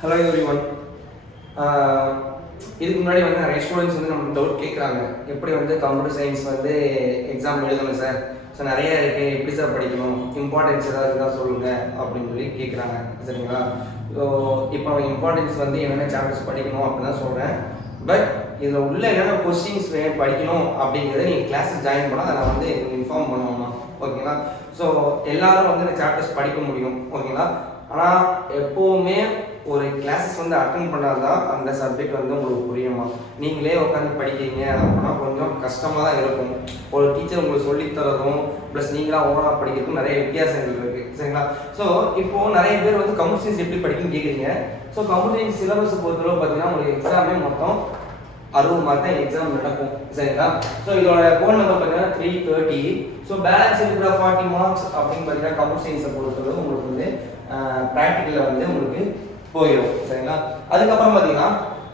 Hello everyone. இதுக்கு முன்னாடி வந்து நிறைய ஸ்டூடெண்ட்ஸ் வந்து நம்ம டவுட் கேட்குறாங்க, எப்படி வந்து கம்ப்யூட்டர் சயின்ஸ் வந்து எக்ஸாம் எழுதணும் சார், ஸோ நிறைய இருக்குது, எப்படி சார் படிக்கணும், இம்பார்ட்டன்ஸ் ஏதாவது இருந்தால் சொல்லுங்கள் அப்படின்னு சொல்லி கேட்குறாங்க. சரிங்களா? ஸோ இப்போ இம்பார்ட்டன்ஸ் வந்து என்னென்ன சாப்டர்ஸ் படிக்கணும் அப்படின்னு தான் சொல்கிறேன். பட் இதில் உள்ள என்னென்ன கொஸ்டின்ஸ் படிக்கணும் அப்படிங்கிறத நீங்கள் கிளாஸில் ஜாயின் பண்ணால் அதை நான் வந்து இன்ஃபார்ம் பண்ணுவோம்மா. ஓகேங்களா? ஸோ எல்லோரும் வந்து இந்த சாப்டர்ஸ் படிக்க முடியும். ஓகேங்களா? ஆனால் எப்போவுமே ஒரு கிளாஸஸ் வந்து அட்டென்ட் பண்ணால் தான் அந்த சப்ஜெக்ட் வந்து உங்களுக்கு புரியுமா. நீங்களே உட்காந்து படிக்கிறீங்க அப்படின்னா கொஞ்சம் கஷ்டமாக தான் இருக்கும். ஒரு டீச்சர் உங்களுக்கு சொல்லித்தரதும் ப்ளஸ் நீங்களாக ஓனாக படிக்கிறதுக்கும் நிறைய வித்தியாசங்கள் இருக்குது. சரிங்களா? ஸோ இப்போது நிறைய பேர் வந்து கம்ப்யூட்டர் சயின்ஸ் எப்படி படிக்கணும்னு கேட்குறீங்க. ஸோ கம்ப்யூட்டர் சயின்ஸ் சிலபஸ் பொறுத்தளவு பார்த்தீங்கன்னா உங்களுக்கு எக்ஸாமே மொத்தம் 60 மார்க் தான் எக்ஸாம் நடக்கும். சரிங்களா? ஸோ இதோட கோட் நம்பர் பார்த்தீங்கன்னா 330. ஸோ பேலன்ஸ் இருக்கிற 40 மார்க்ஸ் அப்படின்னு பார்த்தீங்கன்னா கம்ப்யூட்டர் சயின்ஸை பொறுத்தளவு உங்களுக்கு வந்து ப்ராக்டிக்கலில் வந்து உங்களுக்கு போயிடும். சரிங்களா? அதுக்கப்புறம் பார்த்தீங்கன்னா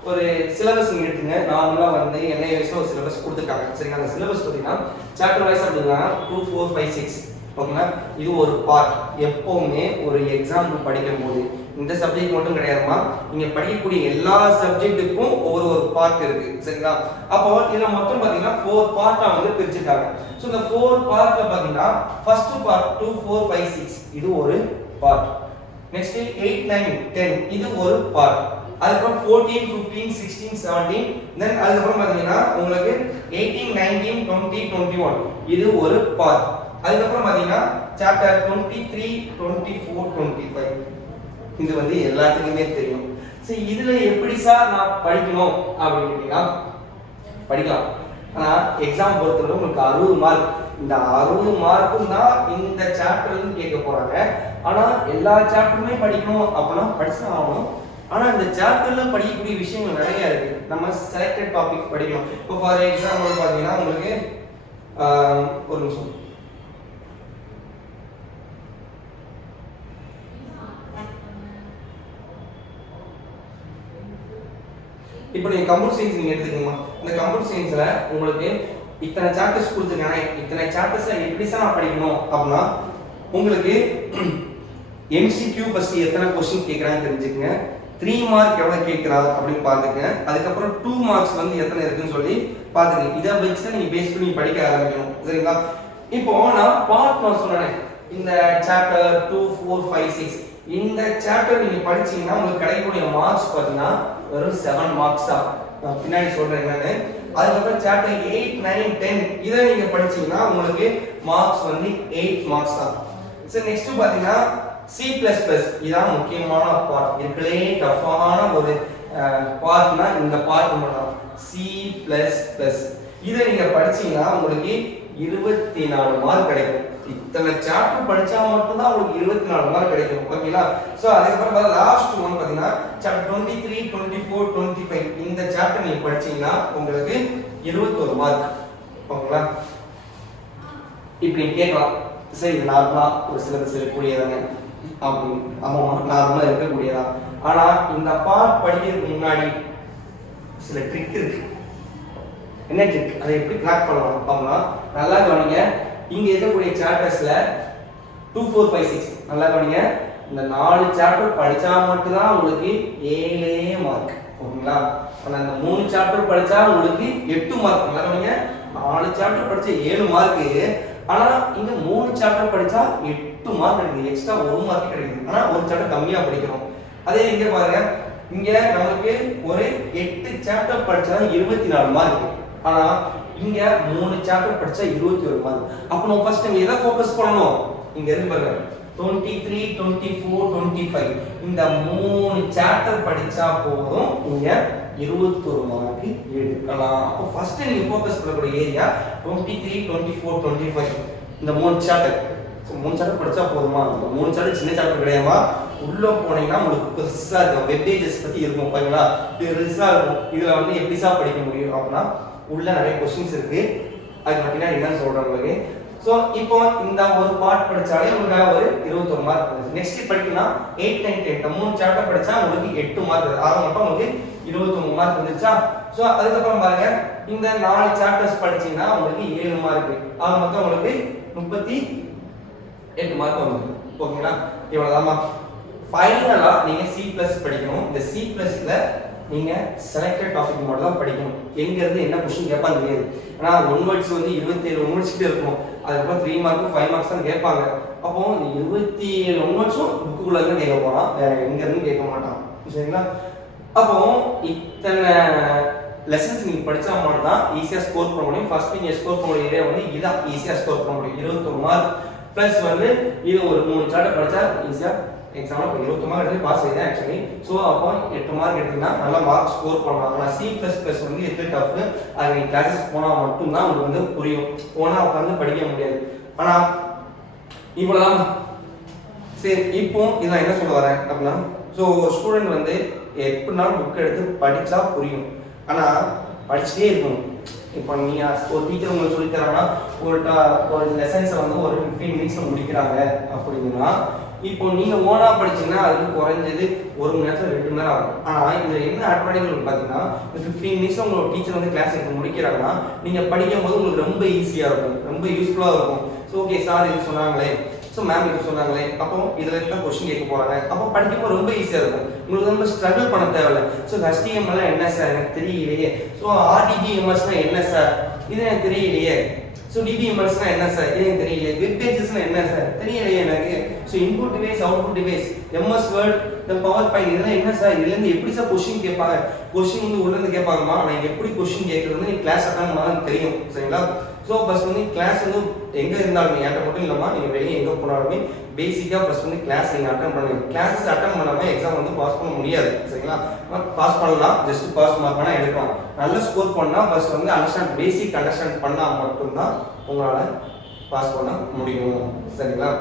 ஒரு சிலபஸ் நீங்கள் எடுத்துங்க. நார்மலாக வந்து NIOS ஒரு சிலபஸ் கொடுத்துருக்காங்க. சரிங்களா? அந்த சிலபஸ் பார்த்தீங்கன்னா சாப்டர் வைஸ் அப்படின்னா 2, 4, 5, 6. ஓகேங்களா? இது ஒரு பார்ட். எப்போவுமே ஒரு எக்ஸாமுக்கு படிக்கும் போது இந்த சப்ஜெக்ட் மட்டும் கிடையாதுமா, நீங்கள் படிக்கக்கூடிய எல்லா சப்ஜெக்ட்டுக்கும் ஒரு பார்ட் இருக்கு. சரிங்களா? அப்போ இதில் மொத்தம் பார்த்தீங்கன்னா 4 பார்ட்டாக வந்து பிரிச்சுட்டாங்க. ஸோ இந்த 4 பார்ட்டில் பார்த்தீங்கன்னா ஃபர்ஸ்ட் பார்ட் 2, 4, 5, 6 இது ஒரு பார்ட். நெக்ஸ்ட் 8, 9, 10 இது ஒரு பார்ட். அதுக்கப்புறம் 14, 15, 16, 17 தென் அதுக்கப்புறம் பார்த்தீங்கன்னா உங்களுக்கு 18, 19, 20, 21 இது ஒரு பார்ட். அதுக்கப்புறம் பார்த்தீங்கன்னா சாப்டர் 23, 24, 25 இது வந்து எல்லாத்துக்குமே தெரியும். சரி, இதுல எப்படி சார் நான் படிக்கணும் அப்படின்னு கேட்டீங்கன்னா படிக்கலாம். ஆனால் எக்ஸாம் பொறுத்தவரை உங்களுக்கு 60 மார்க். இந்த 60 மார்க்கும் தான் இந்த சாப்டர்லேருந்து கேட்க போகிறாங்க. ஆனால் எல்லா சாப்டருமே படிக்கணும் அப்படின்னா படிச்சு ஆகணும். ஆனால் இந்த சாப்டரில் படிக்கக்கூடிய விஷயங்கள் நிறைய இருக்குது. நம்ம செலக்டட் டாபிக் படிக்கணும். இப்போ ஃபார் எக்ஸாம்பிள் பார்த்தீங்கன்னா உங்களுக்கு ஒரு நிமிஷம், இப்போ நீங்கள் கம்ப்யூட்டர் சயின்ஸ் நீங்கள் எடுத்துக்கோமா. இந்த கம்ப்யூட்டர் சயின்ஸில் உங்களுக்கு இத்தனை சாப்டர்ஸ் கொடுத்துருக்காங்க. இத்தனை சாப்டர்ஸில் எப்படி சார் நான் படிக்கணும் அப்படின்னா உங்களுக்கு MCQ ஃபர்ஸ்ட் எத்தனை கொஸ்டின் கேட்குறான்னு தெரிஞ்சுக்கங்க. 3 மார்க் எவ்வளோ கேட்குறாரு அப்படின்னு பார்த்துக்கங்க. அதுக்கப்புறம் 2 மார்க்ஸ் வந்து எத்தனை இருக்குன்னு சொல்லி பார்த்துக்கங்க. இதை வச்சு தான் நீங்கள் பேஸ் பண்ணி படிக்க ஆரம்பிக்கணும். சரிங்களா? இப்போ நான் பார்ட் நான் சொன்னேன், இந்த சாப்டர் 2, 4, 5, 6 இந்த சாப்டர் நீங்கள் படிச்சீங்கன்னா உங்களுக்கு கிடைக்கக்கூடிய மார்க்ஸ் பார்த்தீங்கன்னா வெறும் 7 மார்க்ஸ் தான். நான் பின்னாடி சொல்கிறேன் என்னன்னு. அதுக்கப்புறம் சாப்டர் 8, 9, 10 இதை நீங்கள் படிச்சீங்கன்னா உங்களுக்கு மார்க்ஸ் வந்து 8 மார்க்ஸ் தான். சரி, நெக்ஸ்ட் பார்த்தீங்கன்னா C++ இதான் முக்கியமான பார்ட். இருக்கலே டஃப்பான ஒரு பார்ட்னா இந்த பார்ட் மட்டும் C++. இதை நீங்கள் படிச்சீங்கன்னா உங்களுக்கு 24 மார்க் கிடைக்கும். இத்தனை சாப்டர் படிச்சா மட்டும்தான் உங்களுக்கு 24 மார்க் கிடைக்கும். ஓகேங்களா? ஸோ அதுக்கப்புறம் லாஸ்ட் ஒன் பார்த்தீங்கன்னா சாப்டர் 23, 24, 25 இந்த சாப்டர் நீங்கள் படிச்சீங்கன்னா உங்களுக்கு 21 மார்க். ஓகேங்களா? இப்படி கேட்கலாம், சரி இது நார்மலாக ஒரு சிலபஸ் இருக்கக்கூடியதாங்க அப்படின்னு. ஆமாம், நார்மலாக இருக்கக்கூடியதான். ஆனால் இந்த பார்ட் படிக்கிறதுக்கு முன்னாடி சில ட்ரிக் இருக்கு. என்ன ட்ரிக், அதை எப்படி கிராக் பண்ணலாம் அப்படின்னா நல்லா கவனிங்க. இங்க இருக்கக்கூடிய சாப்டர்ஸ்ல 2, 4, 5, 6 நல்லா கவனிங்க. இந்த 4 சாப்டர் படிச்சா மட்டும்தான் உங்களுக்கு 7 மார்க். ஓகேங்களா? ஆனா இந்த 3 சாப்டர் படிச்சா உங்களுக்கு 8 மார்க். நல்லா கவனிங்க. 4 சாப்டர் படிச்சா 7 மார்க். ஆனா இங்க 3 சாப்டர் படிச்சா 8 மார்க் கிடைக்குது. எக்ஸ்ட்ரா 1 மார்க் கிடைக்குது. ஆனா ஒரு சாப்டர் கம்மியா படிக்கிறோம். அதே இங்க பாருங்க, இங்க நமக்கு ஒரு 8 சாப்டர் படிச்சா 24 மார்க். ஆனா இங்க 3 சாப்டர் படிச்சா 21 மார்க். அப்ப நம்ம ஃபர்ஸ்ட் நம்ம எதை ஃபோக்கஸ் பண்ணணும்? இங்க இருக்கு பாருங்க 23, 24, 25 இந்த 3 சாப்டர் படிச்சா போதும் இங்க 21 மார்க் எடுக்கலாம். அப்ப ஃபர்ஸ்ட் நீங்க ஃபோக்கஸ் பண்ணக்கூடிய ஏரியா 23, 24, 25 இந்த 3 சாப்டர். 3 சாப்டர் படிச்சா போதுமா? இந்த 3 சாப்டர் சின்ன சாப்டர் கிடையாதுமா. உள்ள போனீங்கன்னா உங்களுக்கு பெருசா இருக்கும். வெப் பேஜஸ் பத்தி இருக்கும் பாத்தீங்களா, பெருசா இருக்கும். இதுல வந்து எப்படி சார் படிக்க முடியும் அப்படின்னா உள்ள நிறைய क्वेश्चंस இருக்கு. அது பத்தினா என்னன்னு சொல்றேன் உங்களுக்கு. சோ இப்போ இந்த ஒரு பார்ட் படிச்சாலே உங்களுக்கு ஒரு 21 மார்க் வருது. நெக்ஸ்ட் படிக்கணும் 8, 9, 10 இந்த 3 சாப்டர் படிச்சா உங்களுக்கு 8 மார்க் வருது. ஆக மொத்தம் உங்களுக்கு 21 மார்க் வந்துச்சா? சோ அதுக்கு அப்புறம் பாருங்க, இந்த 4 சாப்டர்ஸ் படிச்சீங்கன்னா உங்களுக்கு 7 மார்க். ஆக மொத்தம் உங்களுக்கு 38 மார்க் வரும். ஓகேங்களா? இவ்வளவுதான். ஃபைனலாக நீங்கள் சி ப்ளஸ் படிக்கணும். இந்த சி ப்ளஸில் நீங்கள் செலக்டட் டாபிக் மட்டும் தான் படிக்கணும். எங்கேருந்து என்ன கொஸ்டின் கேட்பான்னு தெரியாது. ஏன்னா 1 வேர்ட்ஸ் வந்து 27 1 வேர்ட்ஸ் கிட்ட இருக்கும். அதுக்கப்புறம் 3 மார்க்கு 5 மார்க்ஸ் தான் கேட்பாங்க. அப்போ 27 1 வேர்ட்ஸும் புக்குக்குள்ளே தான் கேட்க போகிறான், வேறு எங்கேருந்து கேட்க மாட்டான். சரிங்களா? அப்போ இத்தனை லெசன்ஸ் நீங்கள் படித்தா மட்டும் தான் ஈஸியாக ஸ்கோர் பண்ண முடியும். ஃபர்ஸ்ட் நீங்கள் ஸ்கோர் பண்ண முடிய ஏரியா வந்து இதான் ஈஸியாக ஸ்கோர் பண்ண முடியும். 21 மார்க் ப்ளஸ் வந்து இது ஒரு 3 சார்ட்டை படித்தா ஈஸியாக எக்ஸாம்பிள் இப்போ 20 மார்க் எடுத்து பாஸ் ஆகிதான் ஆக்சுவலி. ஸோ அப்போ 8 மார்க் எடுத்தீங்கன்னா நல்லா மார்க் ஸ்கோர் பண்ணலாம். ஆனால் சி ப்ளஸ் ப்ளஸ் வந்து எட்டு டஃப், அது நீங்கள் கிளாஸஸ் போனால் மட்டும்தான் உங்களுக்கு வந்து புரியும். போனால் உட்காந்து படிக்க முடியாது. ஆனால் இவ்வளோதான். சரி, இப்போ இதை என்ன சொல்ல வரேன் அப்படின்னா, ஸோ ஒரு ஸ்டூடெண்ட் வந்து எப்படினாலும் புக் எடுத்து படித்தா புரியும். ஆனால் படிச்சுட்டே இருக்கணும். இப்போ நீங்கள் ஒரு டீச்சர் உங்களுக்கு சொல்லி தராங்கன்னா ஒரு லெசன்ஸை வந்து ஒரு 15 மினிட்ஸில் முடிக்கிறாங்க அப்படின்னா, இப்போ நீங்கள் ஓனாக படிச்சீங்கன்னா அதுக்கு குறைஞ்சது 1 மணி நேரத்தில் 2 மணி நேரம் ஆகும். ஆனால் இதில் என்ன அட்வான்டேஜ் பார்த்தீங்கன்னா, இந்த 15 மினிட்ஸில் உங்களோட டீச்சர் வந்து கிளாஸ் எடுத்து முடிக்கிறாங்கன்னா நீங்கள் படிக்கும் போது உங்களுக்கு ரொம்ப ஈஸியாக இருக்கும், ரொம்ப யூஸ்ஃபுல்லாக இருக்கும். ஸோ ஓகே சார் இது சொன்னாங்களே, ஸோ மேம் இது சொன்னாங்களே, அப்போ இதில் தான் கொஸ்டின் கேட்க போகிறாங்க, அப்போ படிக்கும்போது ரொம்ப ஈஸியாக இருக்கும். உங்களுக்கு ரொம்ப ஸ்ட்ரகிள் பண்ண தேவையில்லை. ஸோ HTML என்ன சார் எனக்கு தெரியலையே, ஸோ RDBMSனா என்ன சார் இது எனக்கு தெரியலையே, ஸோ DBMSனா என்ன சார் இது எனக்கு தெரியலையே, வெப் பேஜஸ்னா என்ன சார் தெரியலையே எனக்கு, so input device output device MS word இந்த பவர் பாயிண்ட் இதெல்லாம் என்ன சார், இதுலேருந்து எப்படி சார் கொஸ்டின் கேட்பாங்க, கொஸ்டின் வந்து உள்ளேருந்து கேட்பாங்கம்மா, நான் எப்படி கொஸ்டின் கேட்குறது நீ கிளாஸ் அட்டன் பண்ணாலும் தெரியும். சரிங்களா? ஸோ ஃபர்ஸ்ட் வந்து கிளாஸ் வந்து எங்கே இருந்தாலுமே என்கிட்ட மட்டும் இல்லாமல் நீங்கள் வெளியே எங்கே போனாலுமே பேசிக்காக ஃபர்ஸ்ட் வந்து கிளாஸ் நீங்கள் அட்டன் பண்ணுங்க. கிளாஸஸ் அட்டன் பண்ணாமல் எக்ஸாம் வந்து பாஸ் பண்ண முடியாது. சரிங்களா? பாஸ் பண்ணலாம், ஜஸ்ட் பாஸ் மார்க் வேணால் எடுக்கலாம். நல்ல ஸ்கோர் பண்ணால் ஃபர்ஸ்ட் வந்து பேசிக் அண்டர்ஸ்டாண்ட் பண்ணால் மட்டும்தான் உங்களால் பாஸ் பண்ண முடியும். சரிங்களா?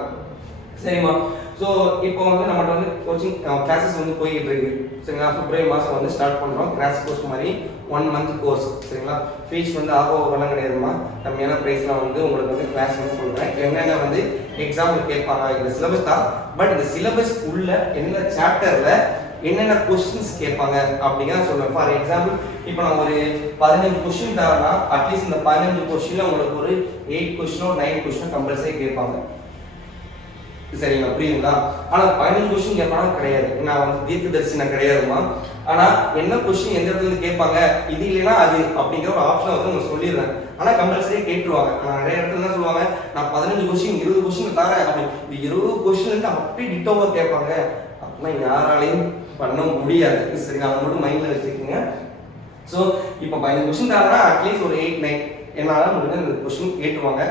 சரிம்மா. ஸோ இப்போ வந்து நம்மகிட்ட வந்து கோச்சிங் கிளாஸஸ் வந்து போய்கிட்டு இருக்கு. சரிங்களா? பிப்ரவரி மாதம் வந்து ஸ்டார்ட் பண்ணுறோம். கிராஷ் கோர்ஸ் மாதிரி 1 மந்த் கோர்ஸ். சரிங்களா? ஃபீஸ் வந்து வெள்ளம் கிடையாதுமா, கம்மியான ப்ரைஸில் வந்து உங்களுக்கு வந்து கிளாஸ் வந்து கொடுக்குறேன். என்னென்ன வந்து எக்ஸாம்பிள் கேட்பாங்க, இந்த சிலபஸ் தான். பட் இந்த சிலபஸ் உள்ள என்ன சாப்டரில் என்னென்ன கொஸ்டின்ஸ் கேட்பாங்க அப்படிங்கிறத சொல்லுவேன். ஃபார் எக்ஸாம்பிள் இப்போ நான் ஒரு 15 கொஸ்டின் தரேன்னா அட்லீஸ்ட் இந்த 15 கொஸ்டினில் உங்களுக்கு ஒரு 8 கொஸ்டினோ 9 கொஸ்டினோ கம்பல்சரி கேட்பாங்க. சரிங்களா? புரியுதுங்களா? ஆனால் 15 கொஸ்டின் கேட்பானா கிடையாது. நான் வந்து தீர்க்கதரிசனம் கிடையாதுமா. ஆனால் என்ன கொஸ்டின் எந்த இடத்துல கேட்பாங்க, இது இல்லைன்னா அது அப்படிங்கிற ஒரு ஆப்ஷன் வந்து உங்களுக்கு சொல்லிடுறேன். ஆனால் கம்பல்சரியாக கேட்டுருவாங்க. நான் நிறைய இடத்துல என்ன சொல்லுவாங்க, நான் 15 கொஸ்டின் 20 கொஸ்டின் தரேன் அப்படின்னு. இந்த 20 கொஸ்டின் அப்படியே டிட்டோவாக கேட்பாங்க. அப்படின்னா யாராலையும் பண்ண முடியாது. சரி, அதை மட்டும் மைண்டில் வச்சுக்கோங்க. ஸோ இப்போ 15 கொஸ்டின் தரேன்னா அட்லீஸ்ட் ஒரு 8 9 என்னால் முடிஞ்ச இந்த கொஸ்டின் கேட்டுருவாங்க.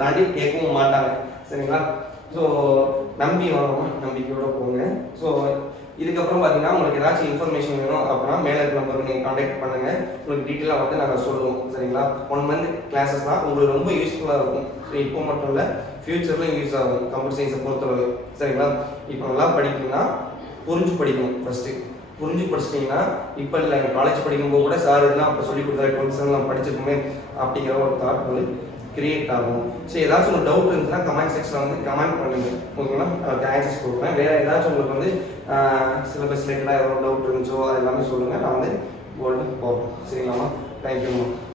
தாண்டி கேட்கவும் மாட்டாங்க. சரிங்களா? ஸோ நம்பி வாங்கணும், நம்பிக்கையோட போங்க. ஸோ இதுக்கப்புறம் பார்த்தீங்கன்னா உங்களுக்கு ஏதாச்சும் இன்ஃபர்மேஷன் வேணும் அப்படின்னா மேலே இருக்க நம்பருக்கு நீங்கள் கான்டாக்ட் பண்ணுங்கள். உங்களுக்கு டீட்டெயிலாக வந்து நாங்கள் சொல்லுவோம். சரிங்களா? 1 மந்த் கிளாஸஸ் தான் உங்களுக்கு ரொம்ப யூஸ்ஃபுல்லாக இருக்கும். ஸோ இப்போ மட்டும் இல்லை, ஃபியூச்சர்லையும் யூஸ் ஆகும் கம்ப்யூட்டர் சயின்ஸை பொறுத்தளவு. சரிங்களா? இப்போ நல்லா படிக்கணும்னா புரிஞ்சு படிக்கணும். ஃபஸ்ட்டு புரிஞ்சு படிச்சிட்டிங்கன்னா இப்போ இல்லை காலேஜ் படிக்கும்போது கூட சார் இதெல்லாம் அப்போ சொல்லி கொடுத்தாரு, 12th நம்ம படிச்சிருக்கோமே அப்படிங்கிற ஒரு தாட் வந்து கிரியேட் ஆகும். ஸோ ஏதாச்சும் ஒரு டவுட் இருந்துச்சுன்னா கமெண்ட் செக்ஷனில் வந்து கமெண்ட் பண்ணுங்க. ஓகேங்களா? அதுக்கு ஆன்சர்ஸ் கொடுக்குறேன். வேறு ஏதாச்சும் உங்களுக்கு வந்து சிலபஸ் ரிலேட்டடாக எவ்வளோ டவுட் இருந்துச்சோ அது எல்லாமே சொல்லுங்கள். நான் வந்து போர்டு போடுறேன். சரிங்களாம்மா? தேங்க்யூம்மா.